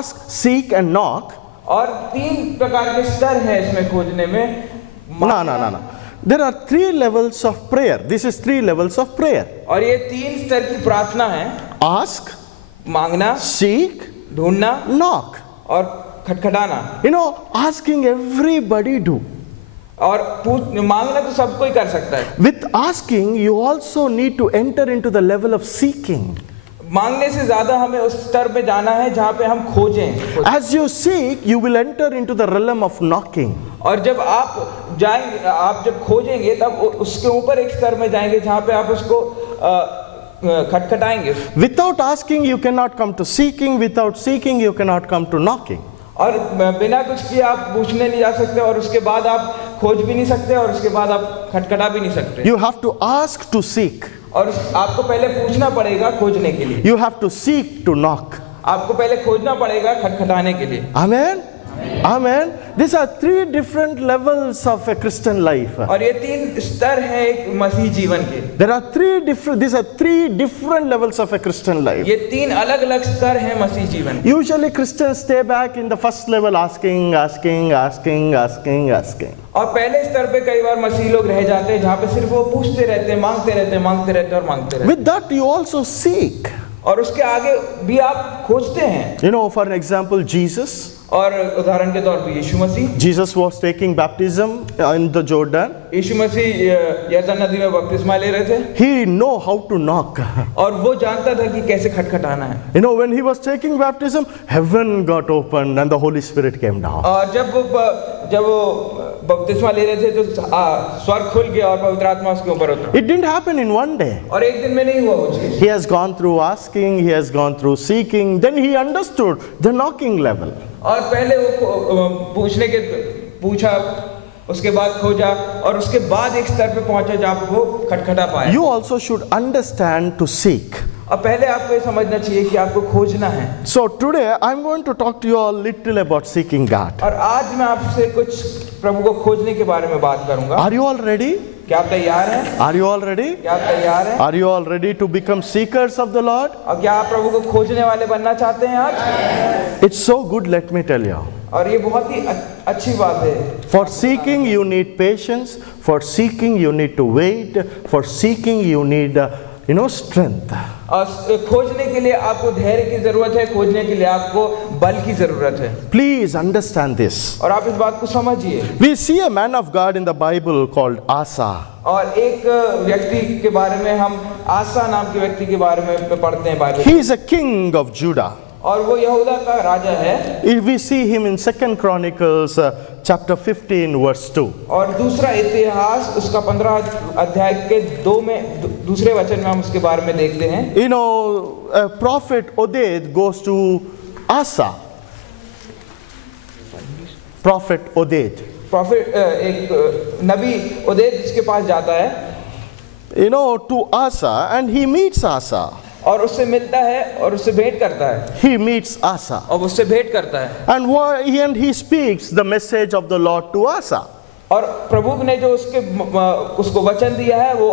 ask, seek and knock. और 3 प्रकार के स्तर हैं इसमें खोजने में। No. There are 3 levels of prayer. This is 3 levels of prayer. और ये 3 स्तर की प्रार्थना है। Ask, मांगना, seek, ढूंढना, knock. और खटखटाना। You know, asking everybody do. और मांगना तो सब कोई कर सकता है। With asking, you also need to enter into the level of seeking. मांगने से ज्यादा हमें उस स्तर पे जाना है जहाँ पे हम खोजें। As you seek, you will enter into the realm of knocking. और जब आप जाएंगे, आप जब खोजेंगे तब उसके ऊपर एक स्तर में जाएंगे जहाँ पे आप उसको खटखटाएंगे। Without asking, you cannot come to seeking. Without seeking, you cannot come to knocking. और बिना कुछ किए आप पूछने नहीं जा सकते, और उसके बाद आप खोज भी नहीं सकते, और उसके बाद आप खटखटा भी नहीं सकते। You have to ask to seek. और आपको पहले पूछना पड़ेगा खोजने के लिए। You have to seek to knock. आपको पहले खोजना पड़ेगा खटखटाने के लिए। Amen. Amen. These are 3 different levels of a Christian life. और ये 3 स्तर हैं एक मसीह जीवन के। These are 3 different levels of a Christian life. ये 3 अलग-अलग स्तर हैं मसीह जीवन के। Usually Christians stay back in the first level, asking. और पहले स्तर पे कई बार मसीह लोग रह जाते हैं जहाँ पे सिर्फ वो पूछते रहते हैं, मांगते रहते हैं। With that you also seek. और उसके आगे भी आप खोजते हैं। You know, for an example, Jesus. और उदाहरण के तौर पे यीशु मसीह। Jesus was taking baptism in the Jordan. यीशु मसीह यरदन नदी में बपतिस्मा ले रहे थे। He know how to knock. और वो जानता था कि कैसे खटखटाना है। You know, when he was taking baptism, heaven got opened and the Holy Spirit came down. और जब वो बपतिस्मा ले रहे थे तो स्वर्ग खुल गया और पवित्र आत्मा उसके ऊपर उतरा। It didn't happen in one day. और एक दिन में नहीं हुआ वो चीज। He has gone through asking, he has gone through seeking, then he understood the knocking level. और पहले वो पूछा, उसके बाद खोजा, और उसके बाद एक स्तर पे पहुंचा जहाँ पे वो खटखटा पाया। You also should understand to seek. और पहले आपको ये समझना चाहिए कि आपको खोजना है। So today I'm going to talk to you a little about seeking God. और आज मैं आपसे कुछ प्रभु को खोजने के बारे में बात करूंगा। Are you all ready? क्या आप तैयार हैं? Are you all ready? क्या आप तैयार हैं? Are you all ready to become seekers of the Lord? और क्या आप प्रभु को खोजने वाले बनना चाहते हैं आज? It's so good, let me tell you. और ये बहुत ही अच्छी बात है। For seeking you need patience. For seeking you need to wait. For seeking you need strength. और खोजने के लिए आपको धैर्य की जरूरत है, खोजने के लिए आपको बल की जरूरत है। Please understand this. और आप इस बात को समझिए। We see a man of God in the Bible called Asa. और एक व्यक्ति के बारे में हम आसा नाम के व्यक्ति के बारे में पढ़ते हैं Bible. He is a king of Judah. और वो यहूदा का राजा है। We see him in 2 Chronicles chapter 15 verse 2. और दूसरा इतिहास उसका 15 अध्याय के 2 में दूसरे वचन में हम उसके बारे में देखते हैं। You know, prophet Oded goes to Asa. Prophet Oded. Profit एक नबी ओदेद उसके पास जाता है। To Asa, and he meets Asa. और उससे मिलता है और उससे भेंट करता है। He meets Asa. और उससे भेंट करता है। And he speaks the message of the Lord to Asa. और प्रभु ने जो उसको वचन दिया है वो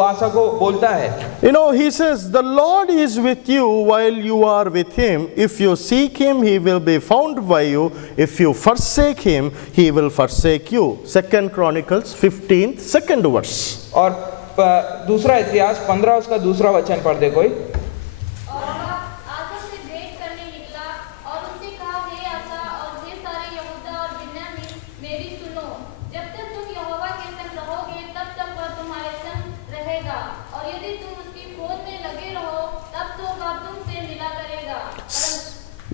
आसा को बोलता है। He says, the Lord is with you while you are with him. If you seek him, he will be found by you. If you forsake him, he will forsake you. 2 Chronicles 15, 2nd verse. और दूसरा इतिहास 15 उसका दूसरा वचन पढ़ दे कोई।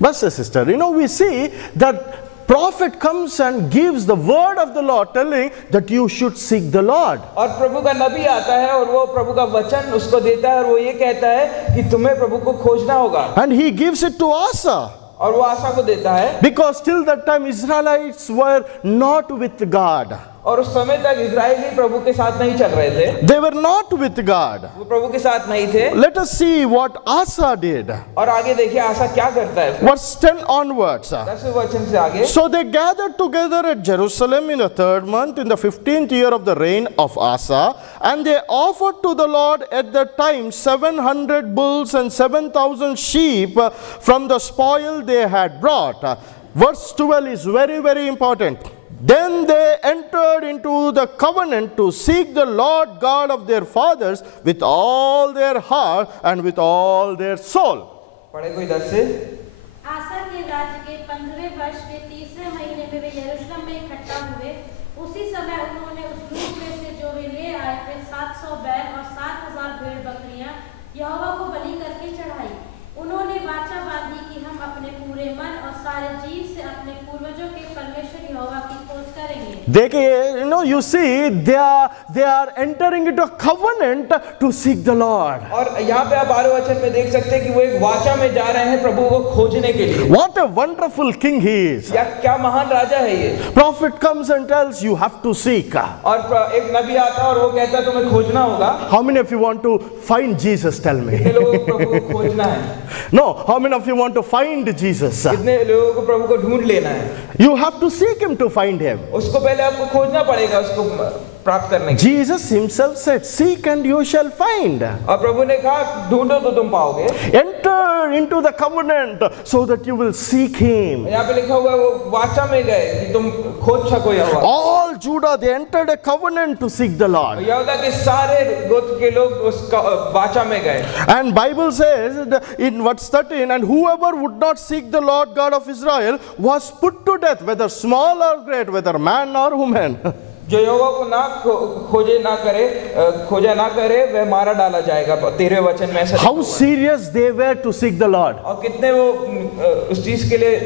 But sister, we see that prophet comes and gives the word of the Lord, telling that you should seek the Lord. और प्रभु का नबी आता है और वो प्रभु का वचन उसको देता है और वो ये कहता है कि तुम्हें प्रभु को खोजना होगा। And he gives it to Asa. और वो आसा को देता है। Because till that time Israelites were not with God. और उस समय तक इजरायली प्रभु के साथ नहीं चल रहे थे, They were not with God. वो प्रभु के साथ नहीं थे। Let us see what Asa did. और आगे देखिए आसा क्या करता है। Verse 10 onwards. 10वें वचन से आगे, So they gathered together at Jerusalem in the 3rd month, in the 15th year of the reign of Asa, and they offered to the Lord at that time 700 bulls and 7,000 sheep from the spoil they had brought. Verse 12 is very, very important. Then they entered into the covenant to seek the Lord God of their fathers with all their heart and with all their soul. पढ़े कोई 10 से। आसा के राज्य के 15वें वर्ष के 30वें महीने में वे यरूशलेम में इकट्ठा हुए। उसी समय उन्होंने उस लूट में से जो वे ले आए थे 700 बैल और 7,000 भेड़ बकरियां यहोवा को बलि करके चढ़ाई। उन्होंने वाचा बांधी कि हम अपने पूरे मन और सारे जीव से अपने पूर्वजों के परमेश्वर यहोवा की खोज करेंगे। देखिए, you see, they are entering into a covenant to seek the Lord. और यहाँ पे आप 12वें वचन में देख सकते हैं कि वो एक वाचा में जा रहे हैं प्रभु को खोजने के लिए। What a wonderful king he is. या क्या महान राजा है ये। Prophet comes and tells you have to seek. और एक नबी आता है और वो कहता है तुम्हें खोजना होगा। How many of you want to find Jesus? Tell me. कितने लोगों को प्रभु को खोजना है? No, how many of you want to find Jesus? कितने लोगों को प्रभु को ढूंढ लेना है? You have to seek him to find him. उसको पहले आपको खोजना पड़ेगा उसको प्राप्त करने के। Jesus himself said, seek and you shall find. और प्रभु ने कहा ढूंढो तो तुम पाओगे। Enter into the covenant so that you will seek him. यहाँ पे लिखा हुआ है वो वाचा में गए कि तुम खोज सको यहोवा। All Judah, they entered a covenant to seek the Lord. यहूदा के सारे गोत्र के लोग उस वाचा में गए। And Bible says in verse 13, and whoever would not seek the Lord God of Israel was put to death, whether small or great, whether man or woman. जो यहोवा को ना खोजा ना करे वह मारा डाला जाएगा। 13वें वचन में ऐसा। How serious they were to seek the Lord. और कितने वो उस चीज के लिए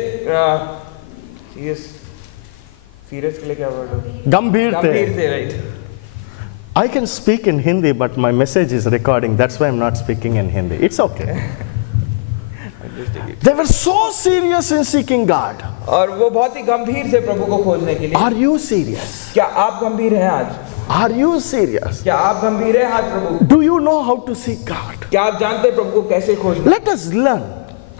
सीरियस के लिए क्या वर्ड? गंभीर थे, right. I can speak in Hindi, but my message is recording. That's why I'm not speaking in Hindi. It's okay. They were so serious in seeking God. और वो बहुत ही गंभीर थे प्रभु को खोजने के लिए। Are you serious? क्या आप गंभीर हैं आज? Are you serious? क्या आप गंभीर हैं आज प्रभु? Do you know how to seek God? क्या आप जानते हैं प्रभु को कैसे खोजना? Let us learn.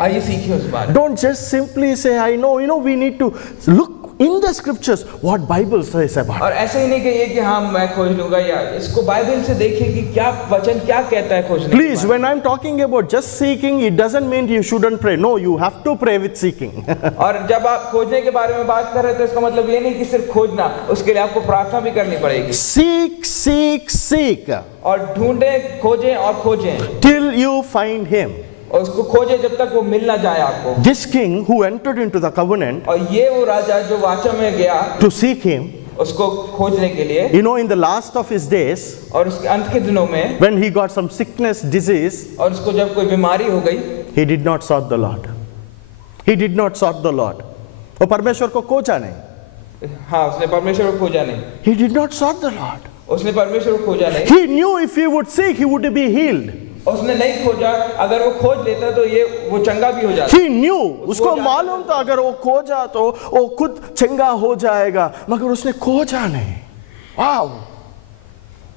आइए सीखिए उस बारे। Don't just simply say, I know. We need to look in the scriptures what Bible says about it. और ऐसे ही नहीं कहिए कि हाँ मैं खोज लूंगा, या इसको बाइबल से देखिए कि क्या वचन क्या कहता है खोजने। Please, when I'm talking about just seeking, it doesn't mean you shouldn't pray. No, you have to pray with seeking. और जब आप खोजने के बारे में बात कर रहे हैं तो इसका मतलब ये नहीं कि सिर्फ खोजना, उसके लिए आपको प्रार्थना भी करनी पड़ेगी। Seek, seek, seek. और ढूंढें, खोजें और खोजें Till you find him. और उसको खोजें जब तक वो मिल ना जाए आपको। This king who entered into the covenant, और ये वो राजा जो वाचा में गया to seek him, उसको खोजने के लिए, in the last of his days, और उसके अंत के दिनों में when he got some sickness, disease, और उसको जब कोई बीमारी हो गई, he did not sought the Lord. He did not sought the Lord. वो परमेश्वर को खोजा नहीं। हाँ, उसने परमेश्वर को खोजा नहीं। He did not sought the Lord. उसने परमेश्वर को खोजा नहीं। He knew if he would seek, he would be healed. उसने नहीं खोजा, अगर वो खोज लेता तो ये वो चंगा भी हो जाता। He knew, उसको मालूम था अगर वो खोजा तो वो खुद चंगा हो जाएगा, मगर उसने खोजा नहीं। Wow!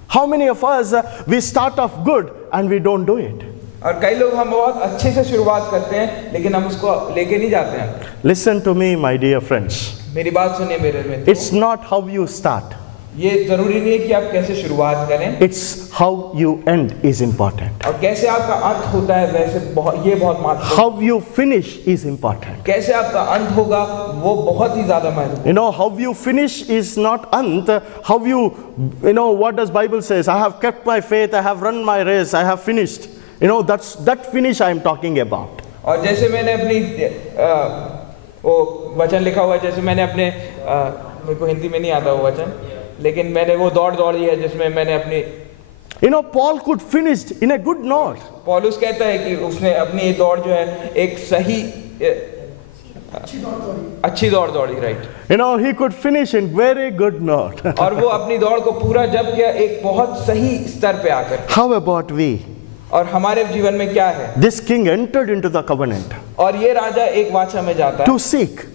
How many of us we start off good and we don't do it? और कई लोग हम बहुत अच्छे से शुरुआत करते हैं लेकिन हम उसको लेके नहीं जाते हैं। Listen to me, my dear friends. मेरी बात सुनिए मेरे मित्रों। It's not how you start. ये जरूरी नहीं है कि आप कैसे शुरुआत करें। It's how you end is important. और कैसे आपका अंत होता है वैसे ये बहुत महत्वपूर्ण। How you finish is important. कैसे आपका अंत होगा वो बहुत ही ज्यादा महत्वपूर्ण। How you finish is not ant. How what does Bible says? I have kept my faith. I have run my race. I have finished. That finish I am talking about. और जैसे मैंने अपनी वो वचन लिखा हुआ है, जैसे मैंने अपने मेरे को हिंदी में नहीं आता वो वचन, लेकिन मैंने वो दौड़ी है जिसमें मैंने अपनी Paul could finish in a good note. पौलुस कहता है कि उसने अपनी ये दौड़ जो है एक सही अच्छी दौड़ दौड़ी, right. He could finish in very good note. और वो अपनी दौड़ को पूरा जब किया एक बहुत सही स्तर पे आकर। How about we? और हमारे जीवन में क्या है? This king entered into the covenant. और ये राजा एक वाचा में जाता है to seek,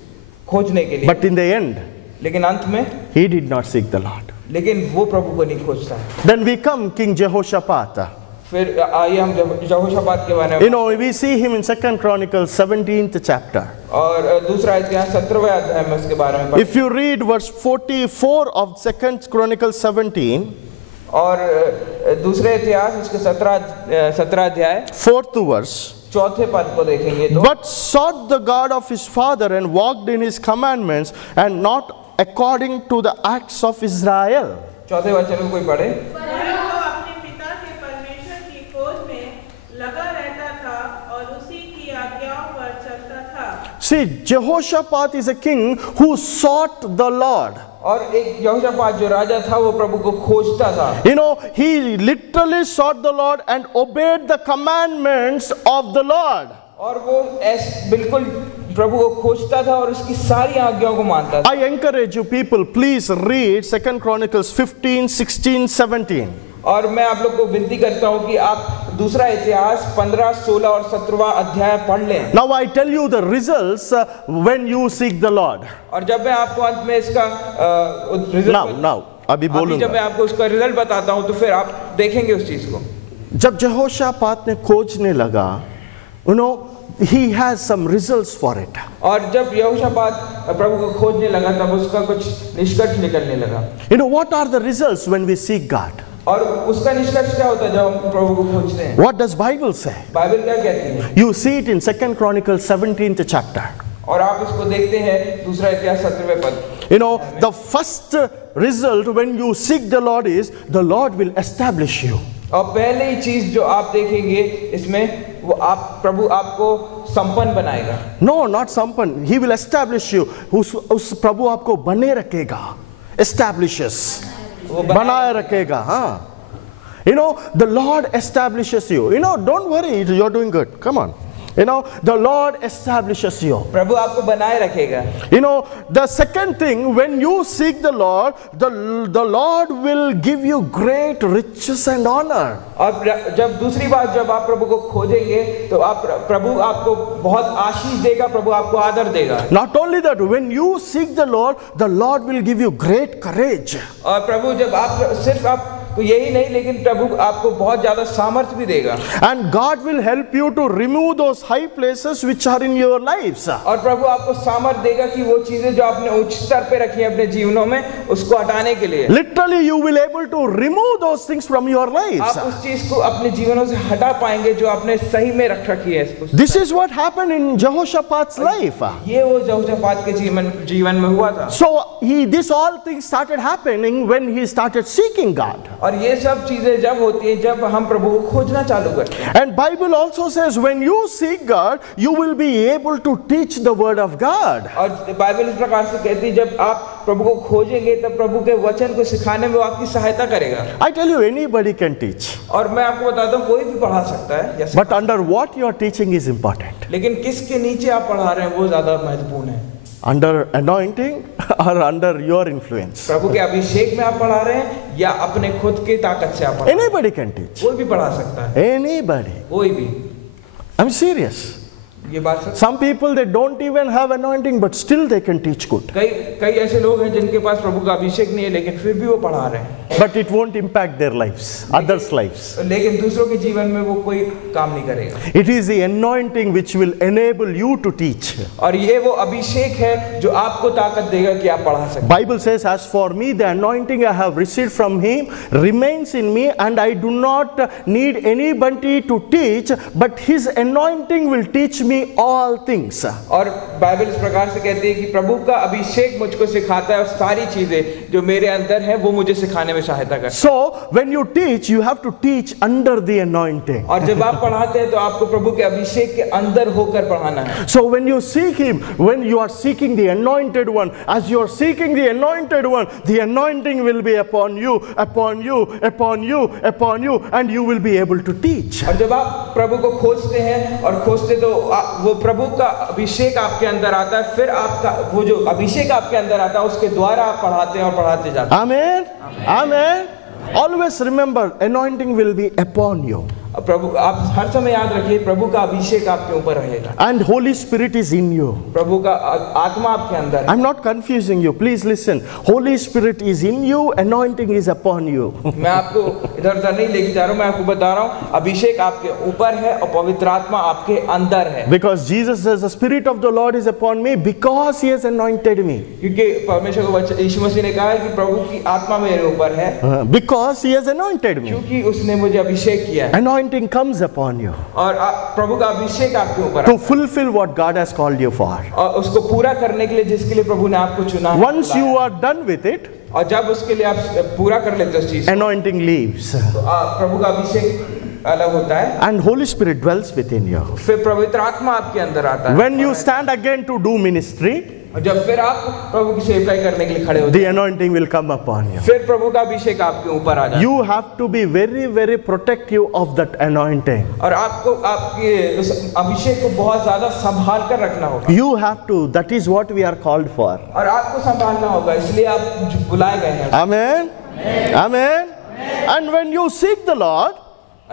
खोजने के लिए। but in the end, लेकिन अंत में he did not seek the Lord. लेकिन वो प्रभु को नहीं खोजता है। Then we come King Jehoshaphat. फिर आइए हम यहोशापात के बारे में, You know, we see him in 2 Chronicles 17th chapter. और दूसरा इतिहास 17वें अध्याय में उसके बारे में If you read verse 44 of 2 Chronicles 17, और दूसरे इतिहास उसके 17 अध्याय 4th verse, चौथे पद को देखेंगे तो, but sought the God of his father and walked in his commandments and not according to the acts of Israel. चौथे वचन को कोई पढ़े। अपने पिता के परमेश्वर की खोज में लगा रहता था और उसी की आज्ञाओं पर चलता था। See, Jehoshaphat is a king who sought the Lord. और एक यहोशापात जो राजा था वो प्रभु को खोजता था। You know, he literally sought the Lord and obeyed the commandments of the Lord. और वो बिल्कुल प्रभु को खोजता था और उसकी सारी आज्ञाओं को मानता था। I encourage you people, please read 2 Chronicles 15, 16, 17. और मैं आप लोग को विनती करता हूँ कि आप दूसरा इतिहास 15, 16 और 17वां अध्याय पढ़ लें। Now I tell you the results when you seek the Lord. और जब मैं आपको अंत में इसका रिजल्ट Now, अभी बोलूंगा। जब मैं आपको उसका रिजल्ट बताता हूँ तो फिर आप देखेंगे उस चीज को। जब यहोशापात ने खोजने लगा, you know, he has some results for it. और जब यहोशापात प्रभु को खोजने लगा तब उसका कुछ निष्कर्ष निकलने लगा। You know, what are the results when we seek God? और उसका निष्कर्ष क्या होता है जब हम प्रभु को खोजते हैं? What does Bible say? Bible क्या कहती है? You see it in 2 Chronicles 17th chapter. और आप इसको देखते हैं दूसरा इतिहास 17वें पद। You know, the first result when you seek the Lord is the Lord will establish you. और पहले ही चीज जो आप देखेंगे इसमें वो आप प्रभु आपको संपन्न बनाएगा। No, not sampan. He will establish you. उस प्रभु आपको बने रखेगा. Establishes. बनाए रखेगा, हाँ. You know, the Lord establishes you. You know, don't worry, you're doing good. Come on. You know, the Lord establishes you. प्रभु आपको बनाए रखेगा। You know, the second thing, when you seek the Lord, the Lord will give you great riches and honor. और जब दूसरी बात जब आप प्रभु को खोजेंगे तो प्रभु आपको बहुत आशीष देगा, प्रभु आपको आदर देगा। Not only that, when you seek the Lord will give you great courage. और प्रभु जब आप सिर्फ आप तो यही नहीं लेकिन प्रभु आपको बहुत ज्यादा सामर्थ्य भी देगा। And God will help you to remove those high places which are in your lives. और प्रभु आपको सामर्थ्य देगा कि वो चीजें जो आपने उच्च स्तर पे रखी हैं अपने जीवनों में उसको हटाने के लिए। Literally you will able to remove those things from your lives. आप उस चीज को अपने जीवनों से हटा पाएंगे जो आपने सही में रख रखी है। This is what happened in Jehoshaphat's life. ये वो यहोशापात के जीवन में हुआ था। So this all things started happening when he started seeking God. और ये सब चीजें जब होती हैं जब हम प्रभु को खोजना चालू करते हैं। And Bible also says when you seek God, you will be able to teach the word of God. और बाइबल इस प्रकार से कहती है जब आप प्रभु को खोजेंगे तब प्रभु के वचन को सिखाने में वो आपकी सहायता करेगा। I tell you, anybody can teach. और मैं आपको बताता हूँ कोई भी पढ़ा सकता है। But under what you are teaching is important. लेकिन किसके नीचे आप पढ़ा रहे हैं वो ज्यादा महत्वपूर्ण है। Under anointing or under your influence. प्रभु के अभिषेक में आप पढ़ा रहे हैं या अपने खुद की ताकत से आप पढ़ा रहे हैं? Anybody can teach. कोई भी पढ़ा सकता है। Anybody. कोई भी। I'm serious. ये बात सच। Some people they don't even have anointing but still they can teach good. कई ऐसे लोग हैं जिनके पास प्रभु का अभिषेक नहीं है लेकिन फिर भी वो पढ़ा रहे हैं। But it won't impact their lives, others' lives. लेकिन दूसरों के जीवन में वो कोई काम नहीं करेगा। It is the anointing which will enable you to teach. और ये वो अभिषेक है जो आपको ताकत देगा कि आप पढ़ा सकें। Bible says, as for me, the anointing I have received from him remains in me, and I do not need anybody to teach, but his anointing will teach me all things. और Bible इस प्रकार से कहती है कि प्रभु का अभिषेक मुझको सिखाता है और सारी चीजें जो मेरे अंदर है वो मुझे सिखाने में सहायता करता है। So when you teach, you have to teach under the anointing. और जब आप पढ़ाते हैं तो आपको प्रभु के अभिषेक के अंदर होकर पढ़ाना है। So when you seek him, when you are seeking the anointed one, as you are seeking the anointed one, the anointing will be upon you, upon you, upon you, upon you, and you will be able to teach. और जब आप प्रभु को खोजते हैं और खोजते तो वो प्रभु का अभिषेक आपके अंदर आता है, फिर आपका वो जो अभिषेक आपके अंदर आता है उसके द्वारा आप पढ़ाते हैं और पढ़ाते जाते हैं। Amen. Amen. Always remember, anointing will be upon you. प्रभु, आप हर समय याद रखिए, प्रभु का अभिषेक आपके ऊपर रहेगा। And Holy Spirit is in you. प्रभु का आत्मा आपके अंदर है। I'm not confusing you. Please listen. Holy Spirit is in you. Anointing is upon you. मैं आपको इधर उधर नहीं लेके जा रहा हूँ, मैं आपको बता रहा हूँ अभिषेक आपके ऊपर है और पवित्र आत्मा आपके अंदर है। Because Jesus says, the Spirit of the Lord is upon me because He has anointed me. क्योंकि परमेश्वर को यीशु मसीह ने कहा है कि प्रभु की आत्मा मेरे ऊपर है। Because He has anointed me. क्योंकि उसने मुझे अभिषेक किया है। Anointing comes upon you. और प्रभु का अभिषेक आपके ऊपर To fulfill what God has called you for. और उसको पूरा करने के लिए जिसके लिए प्रभु ने आपको चुना है। Once you are done with it, और जब उसके लिए आप पूरा कर लेते हो उस चीज को, anointing leaves. तो प्रभु का अभिषेक अलग होता है। And Holy Spirit dwells within you. फिर पवित्र आत्मा आपके अंदर आता है। When you stand again to do ministry, और जब फिर आप प्रभु की सेवकाई करने के लिए खड़े होते the anointing will come upon you. हैं, फिर प्रभु का अभिषेक आपके ऊपर आ जाता है। You have to be very, very protective of that anointing. और आपको आपके उस अभिषेक को बहुत ज्यादा संभाल कर रखना होगा। You have to. That is what we are called for. और आपको संभालना होगा, इसलिए आप बुलाए गए हैं। Amen. Amen. And when you seek the Lord,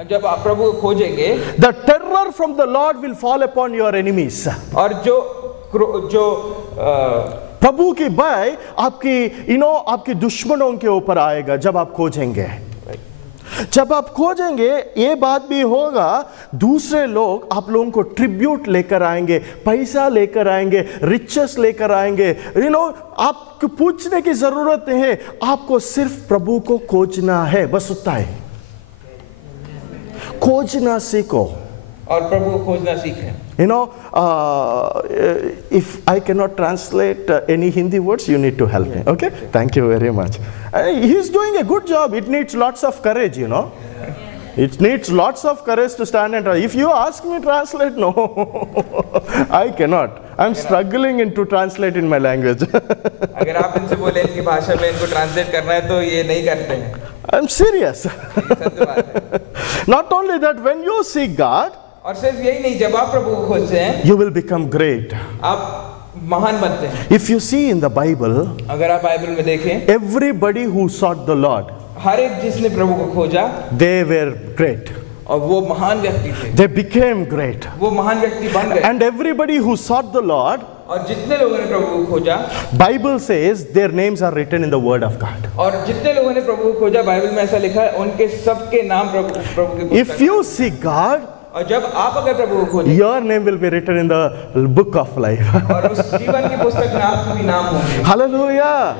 जब आप प्रभु को खोजेंगे, the terror from the Lord will fall upon your enemies. और जो प्रभु की भय आपकी आपके दुश्मनों के ऊपर आएगा जब आप खोजेंगे। जब आप खोजेंगे, ये बात भी होगा, दूसरे लोग आप लोगों को ट्रिब्यूट लेकर आएंगे, पैसा लेकर आएंगे, रिचेस लेकर आएंगे। आपको पूछने की जरूरत नहीं है, आपको सिर्फ प्रभु को खोजना है, बस उतना है। खोजना सीखो और प्रभु को खोजना सीखें। If I cannot translate any Hindi words, you need to help me. Okay? Thank you very much. He's doing a good job. It needs lots of courage, It needs lots of courage to stand and if you ask me to translate, no, I cannot. I'm struggling to translate in my language. अगर आप इनसे बोले इनकी भाषा में इनको translate करना है तो ये नहीं करते हैं। I'm serious. Not only that, when you seek God, और सिर्फ यही नहीं, जब आप प्रभु को खोजते हैं, you will become great. आप महान बनते हैं। If you see in the Bible, अगर आप बाइबल में देखें, everybody who sought the Lord, हर एक जिसने प्रभु को खोजा, they were great. और वो महान व्यक्ति थे। They became great. वो महान व्यक्ति बन गए। And everybody who sought the Lord, और जितने लोगों ने प्रभु को खोजा, Bible says their names are written in the Word of God. और जितने लोगों ने प्रभु को खोजा, बाइबल में ऐसा लिखा है, उनके सबके नाम प्रभु के पुस्तक। If you seek God, और जब आप अगर प्रभु को खोजें, your name will be written in the book of life. और उस जीवन की पुस्तक में आपके भी नाम होंगे। Hallelujah.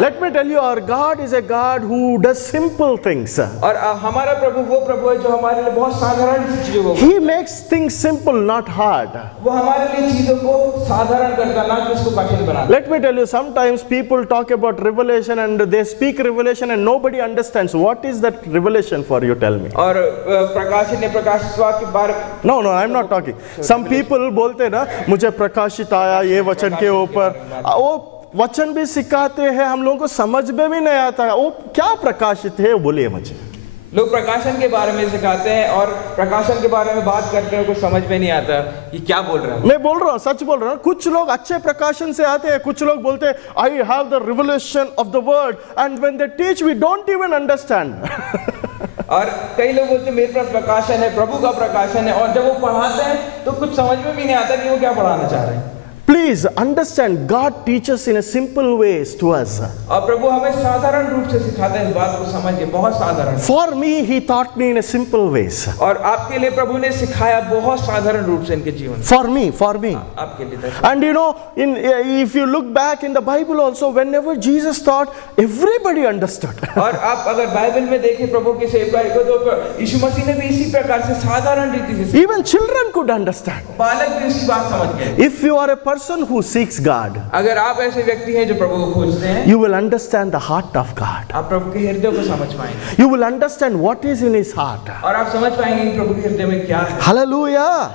Let me tell you, our God is a God who does simple things. और हमारा प्रभु वो प्रभु है जो हमारे लिए बहुत साधारण सी चीजों को, He makes things simple, not hard. वो हमारे लिए चीजों को साधारण करता, ना कि उसको कठिन बनाता। Let me tell you, sometimes people talk about revelation and they speak revelation and nobody understands. What is that revelation for you? Tell me. और प्रकाशन ने प्रकाशित के बारे, No, I'm not talking. Some people बोलते ना, मुझे प्रकाशित आया ये वचन के ऊपर, वो वचन भी सिखाते हैं, हम लोगों को समझ में भी नहीं आता वो क्या प्रकाशित है, बोलिए मुझे। लोग प्रकाशन के बारे में सिखाते हैं और प्रकाशन के बारे में बात करते हैं, कुछ समझ में नहीं आता कि क्या बोल रहे हैं। मैं बोल रहा हूँ, सच बोल रहा हूँ। कुछ लोग अच्छे प्रकाशन से आते हैं, कुछ लोग बोलते हैं I have the revelation of the word and when they teach we don't even understand. और कई लोग बोलते हैं मेरे पास प्रकाशन है, प्रभु का प्रकाशन है, और जब वो पढ़ाते हैं तो कुछ समझ में भी नहीं आता कि वो क्या पढ़ाना चाह रहे हैं। Please understand, God teaches in a simple ways to us. और प्रभु हमें साधारण रूप से सिखाते हैं, इस बात को समझिए, बहुत साधारण। For me, He taught me in a simple ways. और आपके लिए प्रभु ने सिखाया बहुत साधारण रूप से इनके जीवन। For me. आपके लिए। And if you look back in the Bible also, whenever Jesus taught, everybody understood. और आप अगर बाइबल में देखें प्रभु की सेवकाई को, तो यीशु मसीह ने भी इसी प्रकार से साधारण रीति से, Even children could understand. बालक भी उसकी बात समझ गए। If you are a person who seeks God, अगर आप ऐसे व्यक्ति हैं जो प्रभु को खोजते हैं, you will understand the heart of God. आप प्रभु के हृदय को समझ पाएंगे। You will understand what is in His heart. और आप समझ पाएंगे कि प्रभु के हृदय में क्या है। Hallelujah.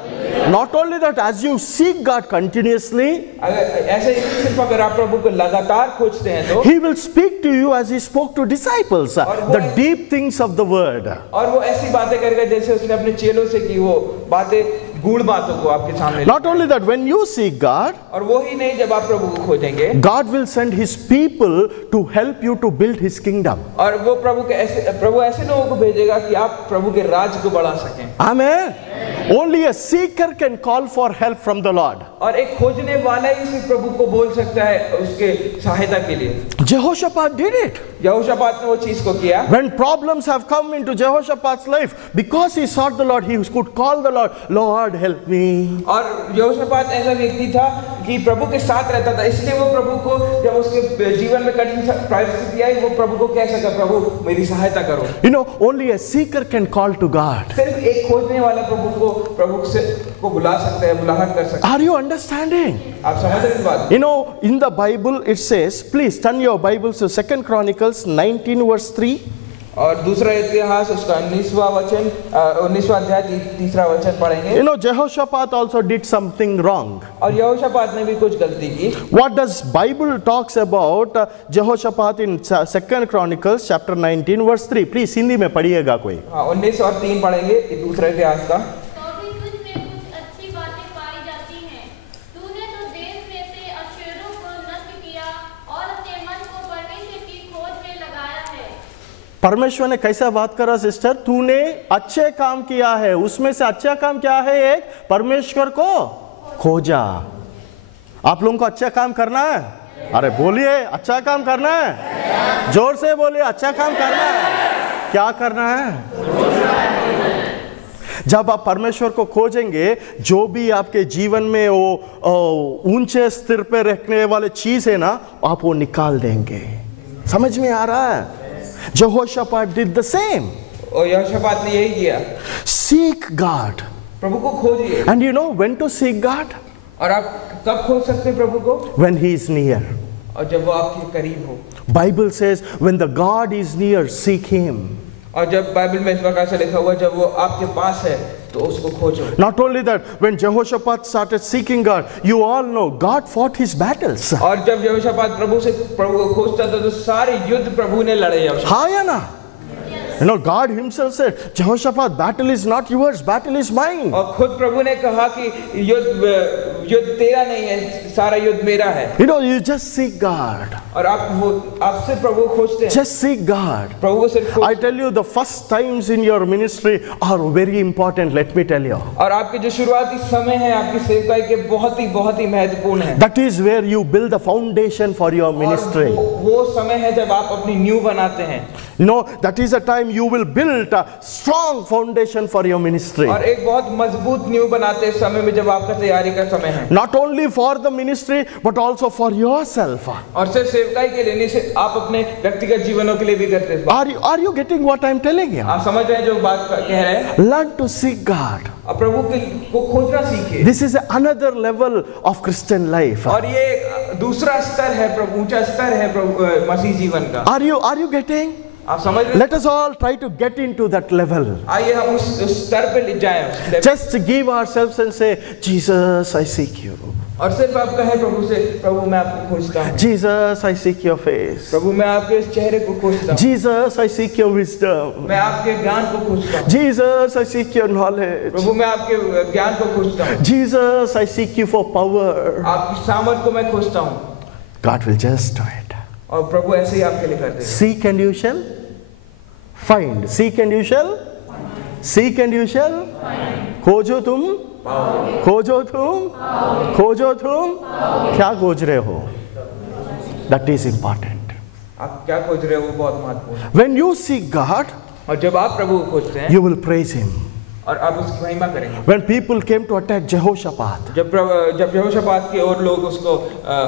Not only that, as you seek God continuously, अगर ऐसे ही सिर्फ अगर आप प्रभु को लगातार खोजते हैं तो He will speak to you as He spoke to disciples, the deep things of the word. और वो ऐसी बातें करेगा जैसे उसने अपने चेलों से की, वो बातें गूढ़ बातों को आपके सामने Not only that, when you seek God, और वो ही नहीं, जब आप प्रभु को खोजेंगे, God will send His people to help you to build His kingdom. और वो प्रभु ऐसे लोगों को भेजेगा कि आप प्रभु के राज को बढ़ा सकें। Amen. Only a seeker can call for help from the Lord. और एक खोजने वाला ही सिर्फ प्रभु को बोल सकता है उसके सहायता के लिए। Jehoshaphat did it. यहोशापात ने वो चीज को किया। When problems have come into Jehoshaphat's life, because he sought the Lord, he could call the Lord, Lord help me. और यहोशापात ऐसा व्यक्ति था कि प्रभु के साथ रहता था, इसलिए वो प्रभु को जब उसके जीवन में कठिन परिस्थिति आई, वो प्रभु को कह सका, प्रभु मेरी सहायता करो। You know, only a seeker can call to God. सिर्फ एक खोजने वाला प्रभु से को बुला सकता है, बुलाहट कर सकता है। Are you understanding? आप समझ रहे हैं इस बात? You know, in the Bible it says, please turn your Bibles to 2 Chronicles 19 verse 3. और दूसरा इतिहास उसका 19वां अध्याय 3रा वचन पढ़ेंगे। You know, Jehoshaphat also did something wrong. और यहोशापात ने भी कुछ गलती की। What does Bible talks about Jehoshaphat in 2 Chronicles chapter 19 verse 3? Please Hindi में पढ़िएगा कोई। 19 और 3 पढ़ेंगे दूसरा इतिहास का। परमेश्वर ने कैसा बात करा सिस्टर? तूने अच्छे काम किया है, उसमें से अच्छा काम क्या है? एक, परमेश्वर को खोजा। आप लोगों को अच्छा काम करना है? अरे बोलिए, अच्छा काम करना है? जोर से बोलिए, अच्छा काम करना है। क्या करना है? जब आप परमेश्वर को खोजेंगे, जो भी आपके जीवन में वो ऊंचे स्थिर पे रखने वाले चीज है ना, आप वो निकाल देंगे। समझ में आ रहा है? Jehoshaphat did the same. और यहोशापात ने यही किया। Seek God. प्रभु को खोजिए। And you know when to seek God? और आप कब खोज सकते हैं प्रभु को? When He is near. और जब वो आपके करीब हो। Bible says when the God is near, seek Him. और जब बाइबल में इस प्रकार से लिखा हुआ, जब वो आपके पास है तो उसको खोजो। Not only that, when Jehoshaphat started seeking God, you all know God fought his battles. और जब यहोशापात प्रभु को खोजता था तो सारे युद्ध प्रभु ने लड़े। हाँ या ना? You know, God Himself said, Jehoshaphat, battle is not yours, battle is mine. और खुद प्रभु ने कहा कि युद्ध तेरा नहीं है, सारा युद्ध मेरा है। You know, you just seek God. और आप सिर्फ प्रभु को खोजते हैं। Just seek God. प्रभु को सिर्फ I tell you, the first times in your ministry are very important. Let me tell you. और आपके जो शुरुआती समय है आपकी सेवकाई के बहुत ही महत्वपूर्ण है। That is where you build the foundation for your ministry. वो समय है जब आप अपनी नींव बनाते हैं। You know, that is the time you will build a strong foundation for your ministry. और एक बहुत मजबूत नींव बनाते हैं समय में जब आपका तैयारी का समय है। Not only for the ministry but also for yourself. और सिर्फ सेवकाई के लिए नहीं, सिर्फ आप अपने व्यक्तिगत जीवनों के लिए भी करते हैं। Are you getting what I am telling you? आप समझ रहे हैं जो बात कह रहे हैं? Learn to seek God. और प्रभु को खोजना सीखिए। This is another level of Christian life. और ये दूसरा स्तर है, प्रभु ऊंचा स्तर है प्रभु मसीह जीवन का। Are you getting? आप समझ रहे हैं? Let us all try to get into that level. आइए हम उस स्तर पे ले जाएं। Just give ourselves and say, Jesus, I seek you. और सिर्फ आप कहें प्रभु से, प्रभु मैं आपको खोजता हूँ। Jesus, I seek your face. प्रभु मैं आपके इस चेहरे को खोजता हूँ। Jesus, I seek your wisdom. मैं आपके ज्ञान को खोजता हूँ। Jesus, I seek your knowledge. प्रभु मैं आपके ज्ञान को खोजता हूँ। Jesus, I seek you for power. आपकी सामर्थ को मैं खोजता हूँ। God will just do it. और प्रभु ऐसे ही आपके लिए करते हैं। Seek and you shall find. Seek and you shall seek and you shall खोजो तुम, खोजो तुम, खोजो तुम। क्या खोज रहे हो? That is important. आप क्या खोज रहे हो वो बहुत महत्वपूर्ण है। When you seek God, और जब आप प्रभु को खोजते हैं, you will praise Him. और आप उसकी महिमा करेंगे। When people came to attack Jehoshaphat, जब यहोशापात के और लोग उसको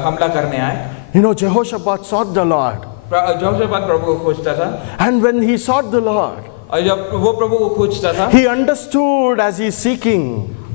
हमला करने आए, you know, Jehoshaphat sought the Lord. यहोशापात प्रभु को खोजता था। And when he sought the Lord, और जब वो प्रभु को खोजता था, he understood as he is seeking,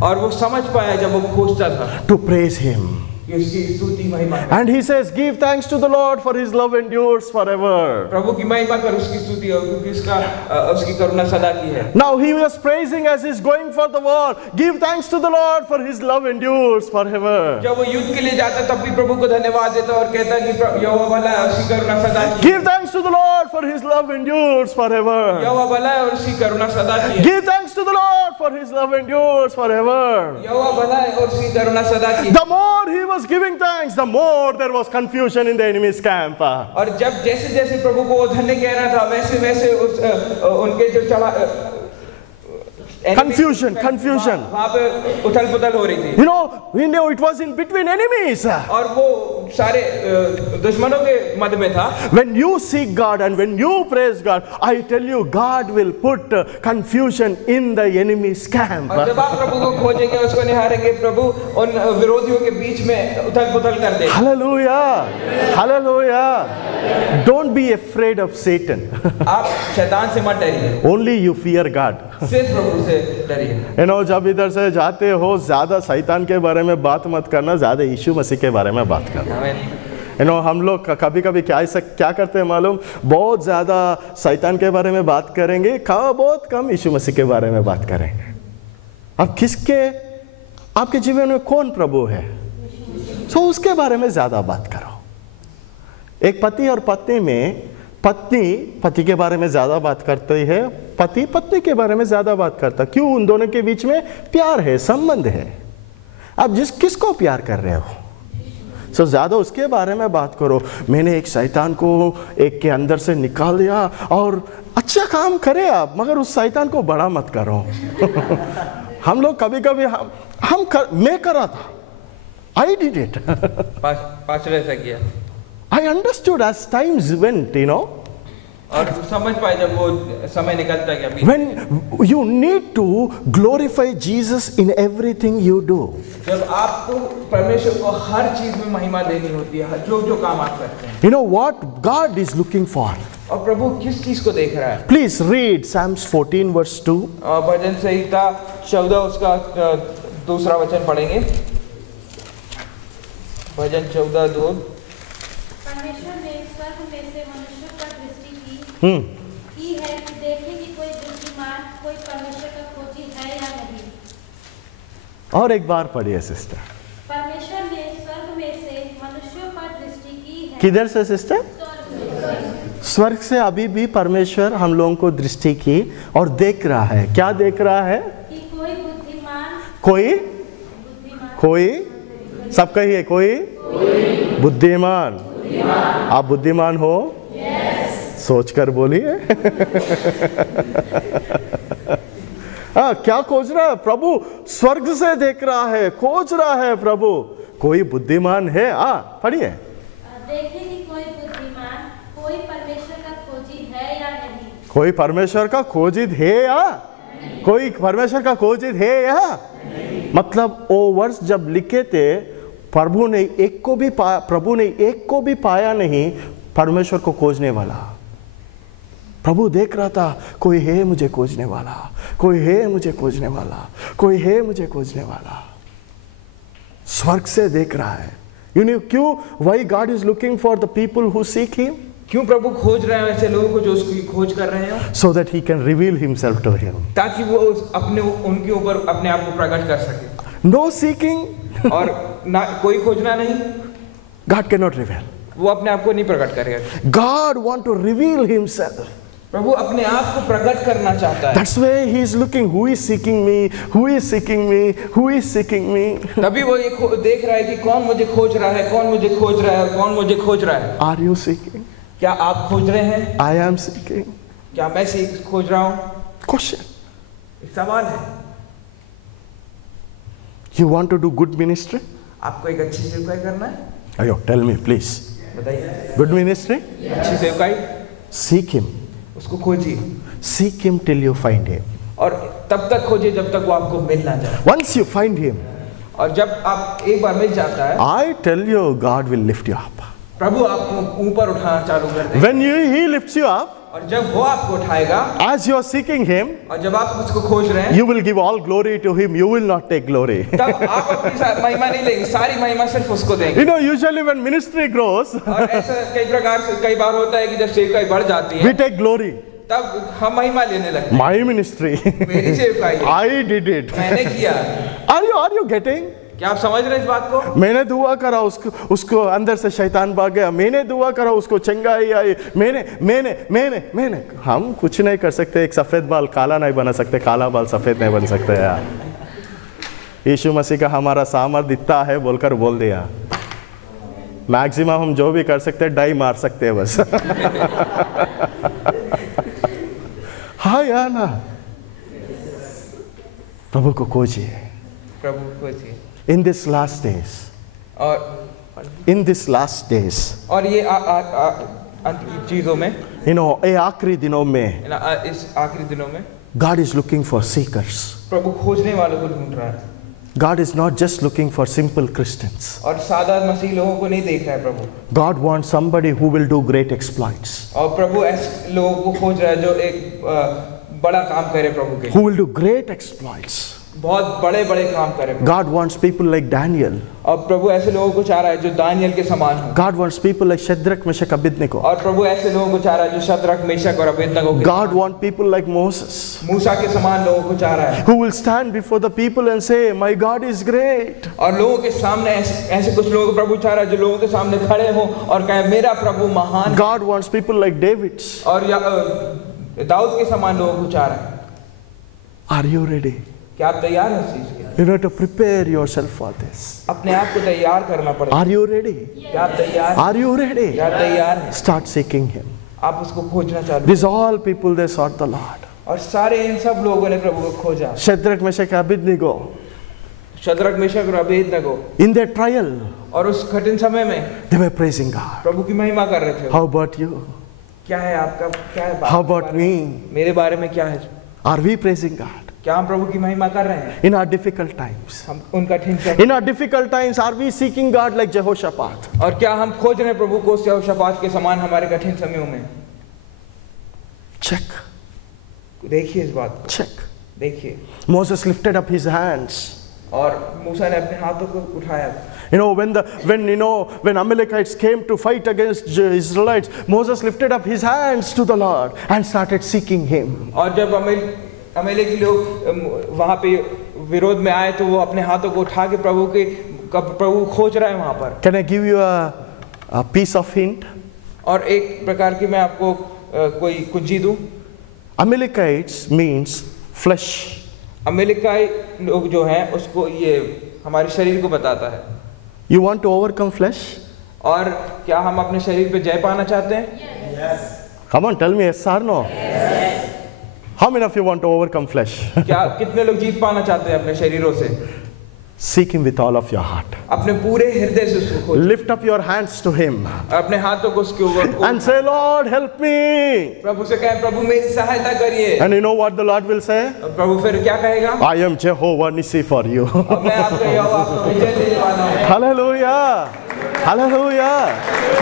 और वो समझ पाया जब वो खोजता था, to praise Him. कि उसकी स्तुति महिमा। And he says, give thanks to the Lord for His love endures forever. प्रभु की महिमा कर, उसकी स्तुति हो, क्योंकि उसकी करुणा सदा की है। Now he was praising as he's going for the war. Give thanks to the Lord for His love endures forever. जब वो युद्ध के लिए जाता तब भी प्रभु को धन्यवाद देता और कहता कि यहोवा भला है, उसकी करुणा सदा की। Give thanks thanks to the Lord for His love endures forever. यहोवा भला है और उसकी करुणा सदा की है। Give thanks to the Lord for His love endures forever. यहोवा भला है और उसकी करुणा सदा की है। The more he was giving thanks, the more there was confusion in the enemy's camp. और जब जैसे जैसे प्रभु को वो धन्य कह रहा था, वैसे वैसे उनके जो चढ़ा Confusion. वहाँ पे उथल पुथल हो रही थी। You know, we knew it was in between enemies. और वो सारे दुश्मनों के मध्य में था। When you seek God and when you praise God, I tell you, God will put confusion in the enemy's camp. और जब आप प्रभु को खोजेंगे, उसको निहारेंगे, प्रभु उन विरोधियों के बीच में उथल पुथल कर देगा। Hallelujah. Hallelujah. Don't be afraid of Satan. आप शैतान से मत डरिए, Only you fear God. सिर्फ प्रभु से डरिए। You know, जब इधर से जाते हो, ज्यादा शैतान के बारे में बात मत करना, ज्यादा यीशु मसीह के बारे में बात करना। आमीन। You know, हम लोग कभी कभी क्या करते हैं मालूम, बहुत ज़्यादा शैतान के बारे में बात करेंगे, बहुत कम यीशु मसीह के बारे में बात करेंगे। अब आपके जीवन में कौन प्रभु है, तो उसके बारे में ज़्यादा बात करो। एक पति और पत्नी में पत्नी पति के बारे में ज़्यादा बात करती है, पति पत्नी के बारे में ज़्यादा बात करता। क्यों? उन दोनों के बीच में प्यार है, संबंध है। आप किसको प्यार कर रहे हो, तो ज़्यादा उसके बारे में बात करो। मैंने एक शैतान को एक के अंदर से निकाल दिया, और अच्छा काम करे आप, मगर उस शैतान को बड़ा मत करो। हम लोग कभी कभी मैं करा था, I did it. पास्टर ऐसा किया। I understood as times went, you know. और समझ पाए जब वो समय निकलता गया। When you need to glorify Jesus in everything you do. जब आपको परमेश्वर को हर चीज में महिमा देनी होती है, जो काम आप करते हैं। You know what God is looking for? और प्रभु किस चीज को देख रहा है? Please read Psalms 14 verse 2. भजन संहिता 14 उसका दूसरा वचन पढ़ेंगे। भजन 14:2। परमेश्वर ने स्वर्ग में से मनुष्य पर दृष्टि की है कि देखे कि कोई बुद्धिमान, कोई परमेश्वर का खोजी है या नहीं। और एक बार पढ़िए सिस्टर। परमेश्वर ने स्वर्ग में से मनुष्यों पर दृष्टि की है। किधर से सिस्टर? स्वर्ग से अभी भी परमेश्वर हम लोगों को दृष्टि की और देख रहा है। क्या देख रहा है? कि कोई बुद्धिमान, कोई सब कहिए, कोई बुद्धिमान। आप बुद्धिमान हो? सोच कर बोलिए। हाँ, क्या खोज रहा है? प्रभु स्वर्ग से देख रहा है, खोज रहा है प्रभु, कोई बुद्धिमान है। पढ़िए। देखे कि कोई बुद्धिमान, कोई परमेश्वर का खोजी है या नहीं। कोई परमेश्वर का खोजित है या कोई परमेश्वर का खोजित है या मतलब वो वर्ष जब लिखे थे, प्रभु ने एक को भी पाया नहीं परमेश्वर को खोजने वाला। प्रभु देख रहा था, कोई है मुझे खोजने वाला, कोई है मुझे खोजने वाला, कोई है मुझे खोजने वाला। स्वर्ग से देख रहा है। You know क्यों? Why God is looking for the people who seek Him? क्यों प्रभु खोज रहे हैं ऐसे लोगों को जो उसकी खोज कर रहे हैं? So that He can reveal Himself to him. ताकि वो उनके ऊपर अपने आप को प्रकट कर सके। No seeking. और ना कोई खोजना नहीं, God cannot reveal. वो अपने आप को नहीं प्रकट करेगा। God want to reveal Himself. प्रभु अपने आप को प्रकट करना चाहता है। That's why He is looking, who is seeking me, who is seeking me, who is seeking me. तभी वो ये देख रहा है कि कौन मुझे खोज रहा है, कौन मुझे खोज रहा है, कौन मुझे खोज रहा है। Are you seeking? क्या आप खोज रहे हैं? I am seeking. क्या मैं खोज रहा हूँ? Question. एक सवाल है। You want to do good ministry? आपको एक अच्छी सेवकाई करना है? Ayo, tell me please. बताइए। Good ministry? अच्छी सेवकाई? Seek Him. उसको खोजिए। Seek Him till you find Him. और तब तक खोजिए जब तक वो आपको मिल ना जाए। Once you find Him, और जब आप एक बार मिल जाता है, I tell you, God will lift you up. प्रभु आपको ऊपर उठाना चालू कर देगा। When He lifts you up, और जब वो आपको उठाएगा, as you are seeking Him, और जब आप उसको खोज रहे हैं, you will give all glory to Him. You will not take glory. तब आप अपनी महिमा नहीं लेंगे, सारी महिमा सिर्फ उसको देंगे। You know, usually when ministry grows, और ऐसा कई बार होता है कि जब सेवकाई बढ़ जाती है, we take glory. तब हम महिमा लेने लगते हैं। My ministry. मेरी सेवकाई है, I did it. मैंने किया। Are you getting? क्या आप समझ रहे हैं इस बात को? मैंने दुआ करा, उसको अंदर से शैतान भाग गया। मैंने दुआ करा, उसको चंगाई आई। मैंने हम कुछ नहीं कर सकते। एक सफेद बाल काला नहीं बना सकते, काला बाल सफेद नहीं बन सकते यार। यीशु मसीह का हमारा सामर्थ इतना है बोलकर बोल दिया। मैक्सिमम हम जो भी कर सकते हैं डाई मार सकते हैं बस। हाँ यार ना, प्रभु को खोजिए, प्रभु को खोजिए in this last days, और ये अंत की चीजों में, ये आखिरी दिनों में, इस आखिरी दिनों में God is looking for seekers. प्रभु खोजने वालों को ढूंढ रहा है। God is not just looking for simple Christians. और सादा मसीह लोगों को नहीं देख रहा है प्रभु। God wants somebody who will do great exploits. और प्रभु ऐसे लोगों को खोज रहा है जो एक बड़ा काम करे प्रभु के। Who will do great exploits. बहुत बड़े बड़े काम करे। God wants people like Daniel. और प्रभु ऐसे लोगों को चाह रहा है जो दानियल के समान हो। God wants people like Shadrach, Meshach, Abednego. और प्रभु ऐसे लोगों को चाह रहा है जो शद्रक, मेशक और अबेदनगो के। God wants people like Moses. मूसा के समान लोगों को चाह रहा है। Who will stand before the people and say, "My God is great." और लोगों के सामने ऐसे कुछ लोगों को प्रभु चाह रहा है जो लोगों के सामने खड़े हो और कहे मेरा प्रभु महान। God wants people like David. और दाऊद के समान लोगों को चाह रहा है। Are you ready? क्या आप तैयार हैं इस चीज के? You have to prepare yourself for this. अपने आप को तैयार करना पड़ेगा। Are you ready? क्या आप तैयार? Are you ready? क्या आप तैयार हैं? Start seeking Him. आप उसको खोजना चालू। These all people they sought the Lord. और सारे इन सब लोगों ने प्रभु को खोजा। Shadrach, Meshach, Abednego. Shadrach, Meshach और अबेदनगो In their trial, और उस कठिन समय में they were praising God. प्रभु की महिमा कर रहे थे। How about you? क्या है आपका, क्या है How about me? मेरे बारे में क्या है? Are we praising God? क्या हम प्रभु की महिमा कर रहे हैं? In our difficult times. हम उन कठिन समय In our difficult times, are we seeking God like Jehoshaphat? और क्या हम खोज रहे हैं प्रभु को यहोशापात के समान हमारे कठिन समयों में? Check. देखिए इस बात को, Check. देखिए। Moses lifted up his hands. और मूसा ने अपने हाथों को उठाया। When Amalekites came to fight against Israelites, Moses lifted up his hands to the Lord and started seeking Him. और जब अमेलेकी लोग वहाँ पे विरोध में आए तो वो अपने हाथों को उठा के प्रभु खोज रहा है वहाँ पर। Can I give you a piece of hint? और एक प्रकार की मैं आपको कोई कुंजी दूं। Amalekites means flesh. अमेरिकाई लोग जो हैं उसको ये हमारे शरीर को बताता है। You want to overcome flesh? और क्या हम अपने शरीर पे जय पाना चाहते हैं? Yes. Come on, tell me yes or no. Yes. How many of you want to overcome flesh? क्या कितने लोग जीत पाना चाहते हैं अपने शरीरों से? Seek Him with all of your heart. अपने पूरे हृदय से उसको खोजो। Lift up your hands to Him अपने हाथों को उसके ऊपर and say, "Lord, help me." प्रभु से कहें प्रभु मेरी सहायता करिए। And you know what the Lord will say? प्रभु फिर क्या कहेगा? I am Jehovah Nissi for you. अब मैं आपका यहोवा आपको विजय देने वाला हूँ। Hallelujah. Hallelujah.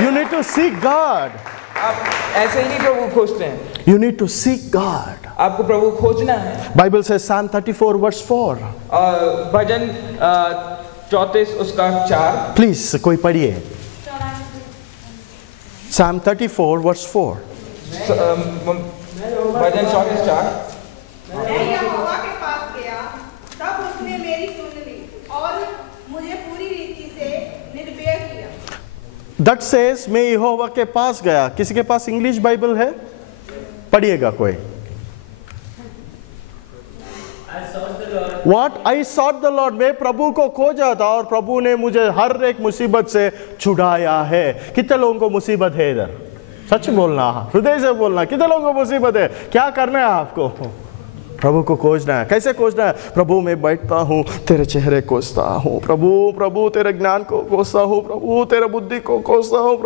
You need to seek God. आप ऐसे ही नहीं प्रभु खोजते हैं। You need to seek God. आपको प्रभु खोजना है। Bible says Psalm 34 verse 4. भजन 34 उसका 4। Please, कोई पढ़िए। Psalm 34 verse 4. भजन 34:4। मैं यहोवा के पास गया, तब उसने मेरी सुन ली और मुझे पूरी रीति से निर्भय किया। That says मैं यहोवा के पास गया। किसी के पास इंग्लिश बाइबल है? पढ़िएगा कोई। What? I sought the Lord. मैं प्रभु को खोजा था और प्रभु ने मुझे हर एक मुसीबत से छुड़ाया है। कितने लोगों को मुसीबत है इधर? सच बोलना, हृदय से बोलना। कितने लोगों को मुसीबत है? क्या करना है आपको? प्रभु को खोजना है। कैसे खोजना है? प्रभु मैं बैठता हूँ, तेरे चेहरे खोजता हूँ। प्रभु तेरे ज्ञान को खोजता हूँ। प्रभु तेरे बुद्धि को खोजता हूँ।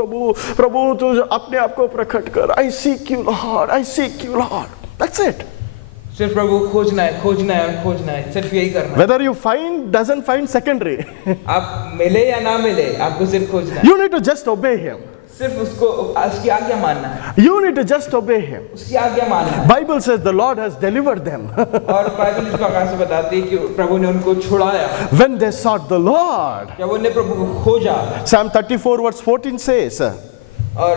प्रभु तू अपने आप को प्रकट कर। I seek you Lord, I seek you Lord. That's it. सिर्फ प्रभु खोजना है, खोजना है और खोजना है, सिर्फ यही करना है। Whether you find, doesn't find, secondary. आप मिले या ना मिले, आपको सिर्फ खोजना है। You need to just obey Him. सिर्फ उसकी आज्ञा मानना है। You need to just obey Him. उसकी आज्ञा मानना है। Bible says the Lord has delivered them. और बाइबल इस प्रकार से बताती है कि प्रभु ने उनको छुड़ाया। When they sought the Lord. जब उन्होंने प्रभु को खोजा। Psalm 34 verse 14 says. और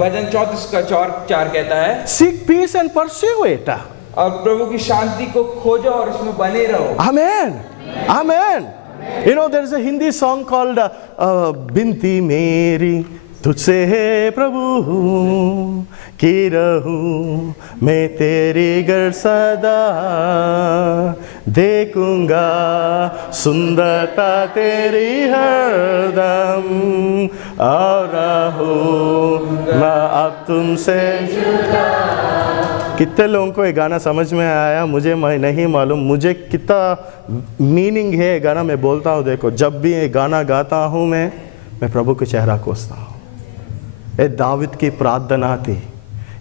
भजन 34 का 4 कहता है। Seek peace and pursue it. और प्रभु की शांति को खोजो और उसमें बने रहो। Amen. Amen. You know, there is a Hindi song called Binti Meri तुझसे है प्रभु की रहूं मैं तेरी घर सदा देखूंगा सुंदरता तेरी हरदम और रहूं मैं अब तुमसे जुदा। कितने लोगों को ये गाना समझ में आया? मुझे नहीं मालूम मुझे कितना मीनिंग है गाना। मैं बोलता हूँ, देखो जब भी ये गाना गाता हूँ मैं प्रभु का चेहरा कोसता हूँ। ये दाविद की प्रार्थना थी।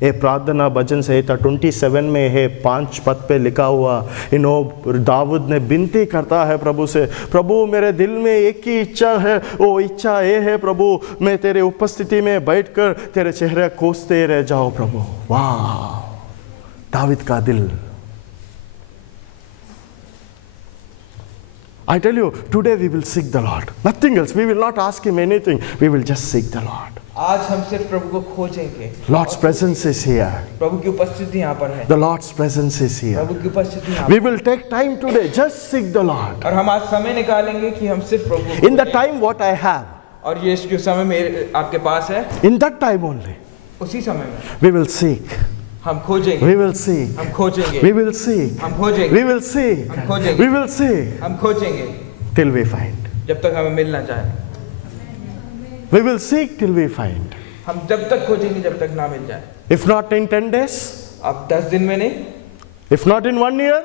ये प्रार्थना भजन संहिता 27 में है, 5 पद पे लिखा हुआ। दाऊद ने विनती करता है प्रभु से, प्रभु मेरे दिल में एक ही इच्छा है, वो इच्छा ये है प्रभु मैं तेरे उपस्थिति में बैठकर तेरे चेहरे कोसते रह जाओ प्रभु। वाह, दाविद का दिल। I tell you, today we will seek the Lord. Nothing else. We will not ask him anything. We will just seek the Lord. आज हम सिर्फ प्रभु को खोजेंगे। Lord's presence is here. प्रभु की उपस्थिति यहाँ पर है। The Lord's presence is here. प्रभु की उपस्थिति यहाँ We will take time today. Just seek the Lord. और हम आज समय निकालेंगे कि हम सिर्फ प्रभु को In the time what I have. और ये जो समय मेरे आपके पास है, In that time only. उसी समय में We will seek. हम खोजेंगे। We will seek. हम खोजेंगे। We will seek. हम खोजेंगे। We will seek. हम खोजेंगे। We will seek. हम खोजेंगे Till we find. जब तक हमें मिल ना जाए। We will seek till we find. हम जब तक खोजेंगे जब तक ना मिल जाए। If not in 10 days. अब 10 दिन में नहीं, If not in 1 year.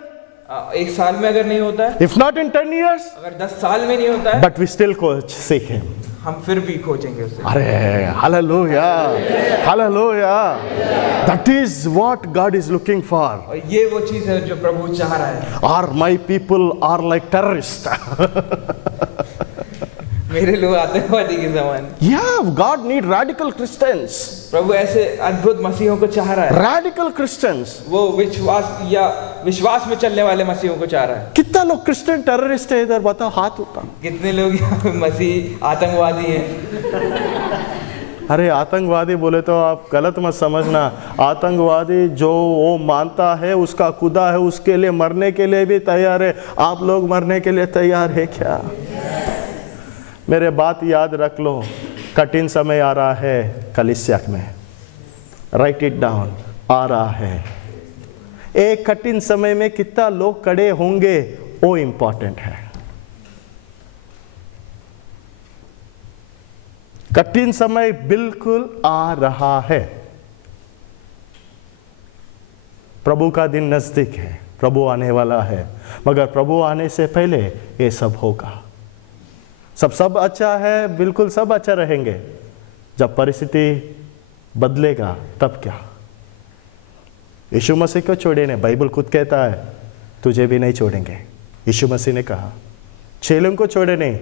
एक साल में अगर नहीं होता है, If not in 10 years. अगर 10 साल में नहीं होता है, But we still seek him. हम फिर भी खोजेंगे उसे। अरे hallelujah, hallelujah. That is what God is looking for. और ये वो चीज है जो प्रभु चाह रहा है। Are my people are like terrorists? मेरे लोग आतंकवादी के समान। Yeah, God need radical Christians. प्रभु ऐसे अद्भुत मसीहों को चाह रहा है। Radical Christians. वो विश्वास में चलने वाले मसीहों को चाह रहा है। कितना लोग क्रिश्चियन टेररिस्ट है इधर बताओ, हाथ उठा। कितने लोग मसीह आतंकवादी हैं? अरे आतंकवादी बोले तो आप गलत मत समझना। आतंकवादी जो वो मानता है उसका खुदा है, उसके लिए मरने के लिए भी तैयार है। आप लोग मरने के लिए तैयार है क्या? मेरे बात याद रख लो, कठिन समय आ रहा है कलीसिया में। राइट इट डाउन, आ रहा है। एक कठिन समय में कितना लोग खड़े होंगे वो इंपॉर्टेंट है। कठिन समय बिल्कुल आ रहा है। प्रभु का दिन नजदीक है, प्रभु आने वाला है। मगर प्रभु आने से पहले ये सब होगा। सब अच्छा है, बिल्कुल सब अच्छा रहेंगे। जब परिस्थिति बदलेगा तब क्या? यीशु मसीह को छोड़े नहीं, बाइबल खुद कहता है तुझे भी नहीं छोड़ेंगे। यीशु मसीह ने कहा चेलों को छोड़े नहीं,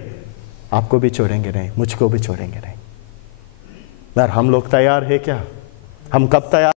आपको भी छोड़ेंगे नहीं, मुझको भी छोड़ेंगे नहीं। यार हम लोग तैयार है क्या? हम कब तैयार